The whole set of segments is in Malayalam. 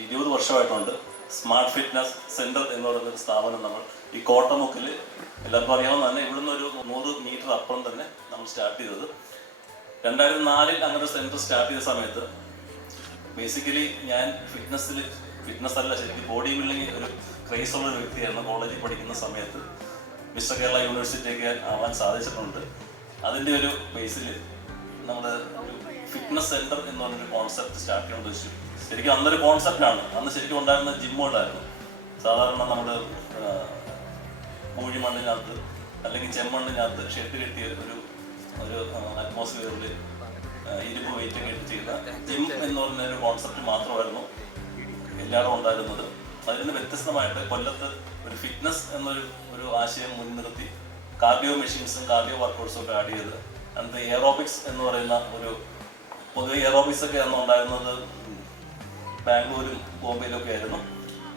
20 വർഷമായിട്ടുണ്ട്. സ്മാർട്ട് ഫിറ്റ്നസ് സെൻറ്റർ എന്ന് പറയുന്നൊരു സ്ഥാപനം നമ്മൾ ഈ കോട്ടമുക്കിൽ എല്ലാവർക്കും അറിയാവുന്ന തന്നെ ഇവിടുന്ന് ഒരു 100 മീറ്റർ അപ്പുറം തന്നെ നമ്മൾ സ്റ്റാർട്ട് ചെയ്തത്. 2004 അങ്ങനെ ഒരു സെൻറ്റർ സ്റ്റാർട്ട് ചെയ്ത സമയത്ത് ബേസിക്കലി ഞാൻ ഫിറ്റ്നസ് അല്ല ശരിക്കും ബോഡി ബിൽഡിങ് ഒരു ക്രേസ് ഉള്ള ഒരു വ്യക്തിയായിരുന്നു. കോളേജിൽ പഠിക്കുന്ന സമയത്ത് മിസ്റ്റർ കേരള യൂണിവേഴ്സിറ്റിയൊക്കെ ആവാൻ സാധിച്ചിട്ടുണ്ട്. അതിൻ്റെ ഒരു ബേസിൽ നമ്മൾ ഒരു ഫിറ്റ്നസ് സെൻറ്റർ എന്ന് പറഞ്ഞൊരു കോൺസെപ്റ്റ് സ്റ്റാർട്ട് ചെയ്യാൻ ഉദ്ദേശിച്ചു. ശരിക്കും അന്നൊരു കോൺസെപ്റ്റാണ്. അന്ന് ശരിക്കും ഉണ്ടായിരുന്ന ജിമ്മുകളായിരുന്നു. സാധാരണ നമ്മൾ പൂഴിമണ്ണിനകത്ത് അല്ലെങ്കിൽ ചെമ്മണ്ണിനകത്ത് ഷെഡ് കെട്ടിയ ഒരു അറ്റ്മോസ്ഫിയറിൽ ഇരുമ്പ് വെയിറ്റ് കെട്ടി ചെയ്ത ജിം എന്ന് പറഞ്ഞൊരു കോൺസെപ്റ്റ് മാത്രമായിരുന്നു എല്ലായിടും ഉണ്ടായിരുന്നത്. അതിൽ നിന്ന് വ്യത്യസ്തമായിട്ട് കൊല്ലത്ത് ഒരു ഫിറ്റ്നസ് എന്നൊരു ആശയം മുൻനിർത്തി കാർഡിയോ മെഷീൻസും കാർഡിയോ വർക്കൗട്ട്സും ഒക്കെ ആഡ് ചെയ്ത് അതിൻ്റെ എയറോബിക്സ് എന്ന് പറയുന്ന പൊതുവെ എയറോബിക്സ് ഒക്കെ അന്ന് ഉണ്ടായിരുന്നത് ബാംഗ്ലൂരും ബോംബെയിലും ഒക്കെ ആയിരുന്നു.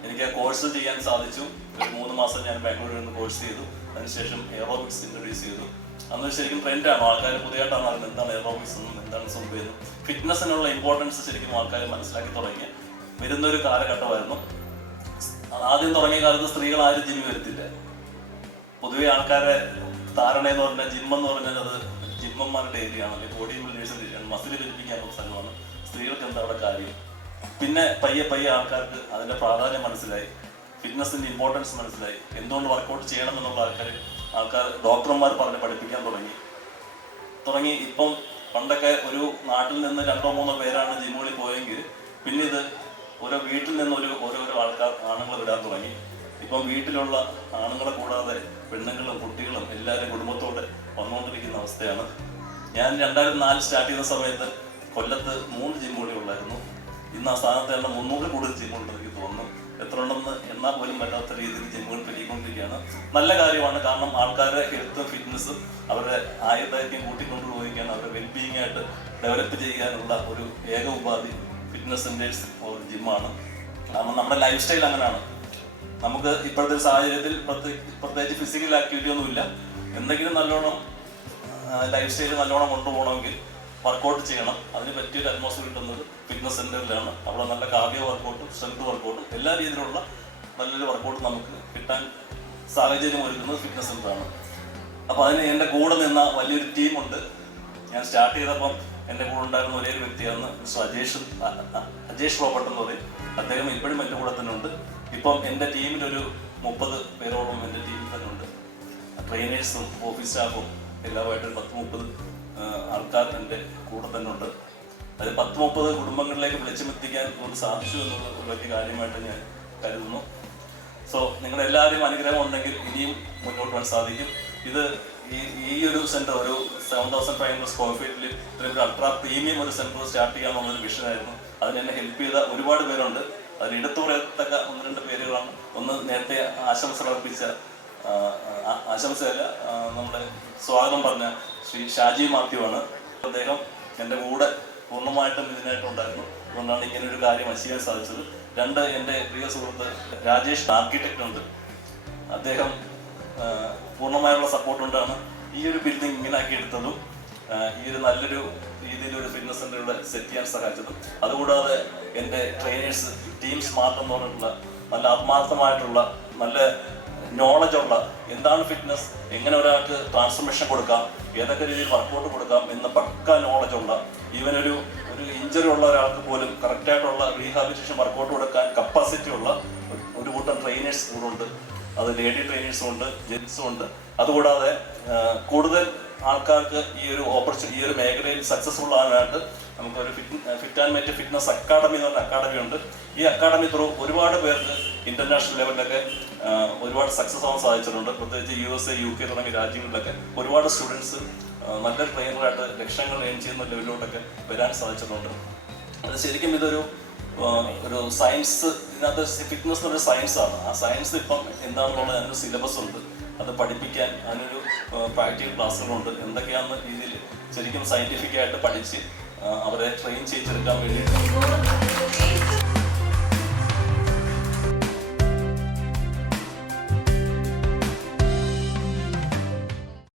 എനിക്ക് ആ കോഴ്സ് ചെയ്യാൻ സാധിച്ചു. ഒരു 3 മാസം ഞാൻ ബാംഗ്ലൂരിൽ നിന്ന് കോഴ്സ് ചെയ്തു. അതിനുശേഷം എയറോബിക്സ് ഇൻട്രൊഡ്യൂസ് ചെയ്തു. അന്ന് ശരിക്കും ട്രെൻഡാണ്. ആൾക്കാർ പുതിയതായിട്ടാണ് അറിയുന്നത് എന്താണ് എയറോബിക്സ് എന്നും എന്താണ് സുംബ എന്നും. ഫിറ്റ്നസ്സിനുള്ള ഇമ്പോർട്ടൻസ് ശരിക്കും ആൾക്കാർ മനസ്സിലാക്കി തുടങ്ങി വരുന്നൊരു കാലഘട്ടമായിരുന്നു. ആദ്യം തുടങ്ങിയ കാലത്ത് സ്ത്രീകൾ ആരും ജിമ്മിൽ വരുത്തില്ല. പൊതുവെ ആൾക്കാരെ ധാരണ എന്ന് പറഞ്ഞാൽ ജിമ്മെന്ന് പറഞ്ഞാൽ അത് ജിമ്മന്മാരുടെ ഏരിയയാണ്, അല്ലെങ്കിൽ ബോഡി ബിൽഡേഴ്സിൻ്റെ ഏരിയയാണ്, മസിൽ പെരുപ്പിക്കാനുള്ള സ്ഥലമാണ്. സ്ത്രീകൾക്ക് എന്താ അവിടെ കാര്യം? പിന്നെ പയ്യെ ആൾക്കാർക്ക് അതിൻ്റെ പ്രാധാന്യം മനസ്സിലായി, ഫിറ്റ്നസിൻ്റെ ഇമ്പോർട്ടൻസ് മനസ്സിലായി, എന്തുകൊണ്ട് വർക്കൗട്ട് ചെയ്യണം എന്നുള്ള ആൾക്കാർ ഡോക്ടർമാർ പറഞ്ഞ് പഠിപ്പിക്കാൻ തുടങ്ങി. ഇപ്പം പണ്ടൊക്കെ ഒരു നാട്ടിൽ നിന്ന് 2-3 പേരാണ് ജിമ്മുകളിൽ പോയെങ്കിൽ പിന്നെ ഇത് ഓരോ വീട്ടിൽ നിന്ന് ഓരോരോ ആണുങ്ങൾ വിടാൻ തുടങ്ങി. ഇപ്പം വീട്ടിലുള്ള ആണുങ്ങളെ കൂടാതെ പെണ്ണുങ്ങളും കുട്ടികളും എല്ലാവരും കുടുംബത്തോടെ വന്നുകൊണ്ടിരിക്കുന്ന അവസ്ഥയാണ്. ഞാൻ 2004 സ്റ്റാർട്ട് ചെയ്ത സമയത്ത് കൊല്ലത്ത് 3 ജിമ്മുകളിൽ ഉള്ളായിരുന്നു. ഇന്ന് ആ സ്ഥാനത്ത് തന്നെ 300 കൂടുതൽ ജിമ്മുണ്ടെന്ന് എനിക്ക് തോന്നുന്നു. എത്ര ഉണ്ടെന്ന് എന്നാൽ പോലും പറ്റാത്ത രീതിയിൽ ജിമ്മുകൾ പെരുകിക്കൊണ്ടിരിക്കുകയാണ്. നല്ല കാര്യമാണ്. കാരണം ആൾക്കാരുടെ ഹെൽത്തും ഫിറ്റ്നസ്സും അവരുടെ ആയുർദൈർഘ്യം കൂട്ടിക്കൊണ്ടുപോയിരിക്കാൻ അവരുടെ വെൽബീയിങ് ആയിട്ട് ഡെവലപ്പ് ചെയ്യാനുള്ള ഒരു ഏക ഉപാധി ഫിറ്റ്നസ് സെൻറ്റേഴ്സ് ഒരു ജിമ്മാണ്. കാരണം നമ്മുടെ ലൈഫ് സ്റ്റൈൽ അങ്ങനെയാണ്. നമുക്ക് ഇപ്പോഴത്തെ സാഹചര്യത്തിൽ പ്രത്യേകിച്ച് ഫിസിക്കൽ ആക്ടിവിറ്റി ഒന്നുമില്ല. എന്തെങ്കിലും നല്ലോണം ലൈഫ് സ്റ്റൈൽ നല്ലോണം കൊണ്ടുപോകണമെങ്കിൽ വർക്കൗട്ട് ചെയ്യണം. അതിന് പറ്റിയൊരു അറ്റ്മോസ്ഫിയർ കിട്ടുന്നത് ഫിറ്റ്നസ് സെൻറ്ററിലാണ്. അവിടെ നല്ല കാർഡിയോ വർക്കൗട്ടും സ്ട്രെങ്ത് വർക്കൗട്ടും എല്ലാ രീതിയിലുള്ള നല്ലൊരു വർക്കൗട്ട് നമുക്ക് കിട്ടാൻ സാഹചര്യം ഒരുക്കുന്നത് ഫിറ്റ്നസ് സെൻറ്ററാണ്. അപ്പോൾ അതിന് എൻ്റെ കൂടെ നിന്ന വലിയൊരു ടീമുണ്ട്. ഞാൻ സ്റ്റാർട്ട് ചെയ്തപ്പം എൻ്റെ കൂടെ ഉണ്ടായിരുന്ന ഒരേ ഒരു വ്യക്തിയാണ് മിസ്റ്റർ അജേഷ് റോബർട്ട് എന്ന് പറയും. അദ്ദേഹം ഇപ്പോഴും എൻ്റെ കൂടെ തന്നെ ഉണ്ട്. ഇപ്പം എൻ്റെ ടീമിലൊരു 30 പേരോളം എൻ്റെ ടീമിൽ തന്നെ ഉണ്ട്. ട്രെയിനേഴ്സും ഓഫീസ് സ്റ്റാഫും എല്ലാമായിട്ട് 10-30 ആൾക്കാർ എൻ്റെ കൂടെ തന്നെ ഉണ്ട്. അത് 10-30 കുടുംബങ്ങളിലേക്ക് വെളിച്ചമെത്തിക്കാൻ നമുക്ക് സാധിച്ചു എന്നുള്ള ഒരു വലിയ കാര്യമായിട്ട് ഞാൻ കരുതുന്നു. സോ നിങ്ങളുടെ എല്ലാവരും അനുഗ്രഹം ഉണ്ടെങ്കിൽ ഇനിയും മുന്നോട്ട് പോകാൻ സാധിക്കും. ഇത് ഈ ഒരു സെൻറ്റർ ഒരു 7,500 സ്ക്വയർ ഫീറ്റിൽ ഇത്രയും ഒരു അൾട്രാ പ്രീമിയം ഒരു സെൻറ്റർ സ്റ്റാർട്ട് ചെയ്യാന്നുള്ളൊരു വിഷനായിരുന്നു. അതിന് എന്നെ ഹെൽപ്പ് ചെയ്ത ഒരുപാട് പേരുണ്ട്. അതിൽ എടുത്തു പറയത്തക്ക 1-2 പേരുകളാണ്. ഒന്ന് നേരത്തെ ആശംസയല്ല നമ്മളെ സ്വാഗതം പറഞ്ഞ ശ്രീ ഷാജി മാത്യു ആണ്. അദ്ദേഹം എൻ്റെ കൂടെ പൂർണ്ണമായിട്ടും ഇതിനായിട്ടുണ്ടായിരുന്നു. അതുകൊണ്ടാണ് ഇങ്ങനെ ഒരു കാര്യം ചെയ്യാൻ സാധിച്ചത്. 2 എൻ്റെ പ്രിയ സുഹൃത്ത് രാജേഷ് ആർക്കിടെക്റ്റ് ഉണ്ട്. അദ്ദേഹം പൂർണ്ണമായുള്ള സപ്പോർട്ട് കൊണ്ടാണ് ഈ ഒരു ബിൽഡിംഗ് ഇങ്ങനെ ആക്കി എടുത്തതും ഈ ഒരു നല്ലൊരു രീതിയിലൊരു ഫിറ്റ്നസ് സെൻ്റർ ഇവിടെ സെറ്റ് ചെയ്യാൻ സഹായിച്ചതും. അതുകൂടാതെ എൻ്റെ ട്രെയിനേഴ്സ് ടീം സ്മാർട്ട് എന്ന് പറഞ്ഞിട്ടുള്ള നല്ല ആത്മാർത്ഥമായിട്ടുള്ള നല്ല നോളജുള്ള എന്താണ് ഫിറ്റ്നസ്, എങ്ങനെ ഒരാൾക്ക് ട്രാൻസ്ഫർമേഷൻ കൊടുക്കാം, ഏതൊക്കെ രീതിയിൽ വർക്കൗട്ട് കൊടുക്കാം എന്ന പക്ക നോളജുള്ള, ഈവൻ ഒരു ഇഞ്ചറി ഉള്ള ഒരാൾക്ക് പോലും കറക്റ്റായിട്ടുള്ള റീഹാബിലിറ്റേഷൻ വർക്കൗട്ട് കൊടുക്കാൻ കപ്പാസിറ്റി ഉള്ള ഒരു കൂട്ടം ട്രെയിനേഴ്സ് കൂടെ ഉണ്ട്. അത് ലേഡി ട്രെയിനേഴ്സും ഉണ്ട്, ജെൻസും ഉണ്ട്. അതുകൂടാതെ കൂടുതൽ ആൾക്കാർക്ക് ഈ ഒരു മേഖലയിൽ സക്സസ്ഫുൾ ആകാനായിട്ട് നമുക്കൊരു fit and met fitness academy എന്ന് പറഞ്ഞ അക്കാഡമി ഉണ്ട്. ഈ അക്കാഡമി ത്രൂ ഒരുപാട് പേർക്ക് ഇന്റർനാഷണൽ ലെവലിലൊക്കെ ഒരുപാട് സക്സസ് ആവാൻ സാധിച്ചിട്ടുണ്ട്. പ്രത്യേകിച്ച് USA, UK തുടങ്ങിയ രാജ്യങ്ങളിലൊക്കെ ഒരുപാട് സ്റ്റുഡൻസ് നല്ല ട്രെയിനറായിട്ട് ലക്ഷങ്ങൾ ഏൺ ചെയ്യുന്ന ലെവലിലോട്ടൊക്കെ വരാൻ സാധിച്ചിട്ടുണ്ട്. അത് ശരിക്കും ഇതൊരു സയൻസ്, ഇതിനകത്ത് ഫിറ്റ്നസ് എന്നൊരു സയൻസാണ്. ആ സയൻസ് ഇപ്പം എന്താണെന്നുള്ളത് അതിനൊരു സിലബസ് ഉണ്ട്. അത് പഠിപ്പിക്കാൻ അതിനൊരു പ്രാക്ടിക്കൽ ക്ലാസ്സുകളുണ്ട്. എന്തൊക്കെയാണെന്ന രീതിയിൽ ശരിക്കും സയൻറ്റിഫിക്കായിട്ട് പഠിച്ച് അവരെ ട്രെയിൻ ചെയ്തെടുക്കാൻ വേണ്ടിയിട്ട്